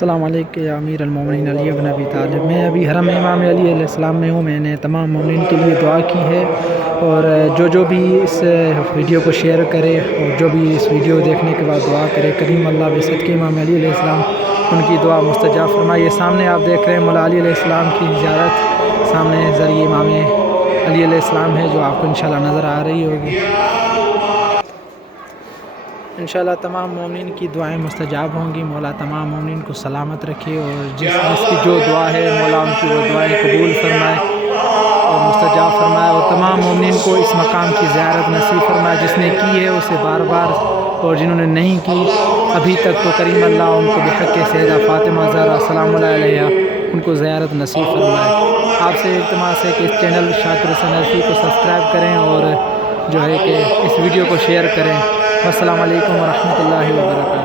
अस्सलाम वालेकुम या अमीर अल-मोमिनीन अली इब्न अबी तालिब। मैं अभी हरम इमाम अली अलैहिस्सलाम में हूँ। मैंने तमाम मोमिनीन के लिए दुआ की है और जो भी इस वीडियो को शेयर करे और जो भी इस वीडियो देखने के बाद दुआ करे, करीम अल्लाह बिसदक़े इमाम अली अलैहिस्सलाम उनकी दुआ मुस्तजाब फरमाए। ये सामने आप देख रहे हैं मौला अली अलैहिस्सलाम की ज़ियारत सामने ज़रिए इमाम अली अलैहिस्सलाम है, जो आपको इंशाल्लाह नज़र आ रही होगी। इंशाल्लाह तमाम मोमिनीन की दुआएं मुस्तजाब होंगी। मौला तमाम मोमिनीन को सलामत रखे और जिसकी जो दुआ है मौला उनकी वो दुआएं कबूल फरमाए और मुस्तजाब फरमाए और तमाम मोमिनीन को इस मकाम की ज़ियारत नसीब फरमाए। जिसने की है उसे बार बार और जिन्होंने नहीं की अभी तक तो करीम अल्लाह उनको बिहक़्क़े सैयदा फ़ातिमा ज़हरा सलाम अलैहा उनको ज़ियारत नसीब फरमाए। आपसे इल्तिमास है कि इस चैनल शाकिर हुसैन हनफी को सब्सक्राइब करें और जो है कि इस वीडियो को शेयर करें। अस्सलाम वालेकुम व रहमतुल्लाहि व बरकातहू।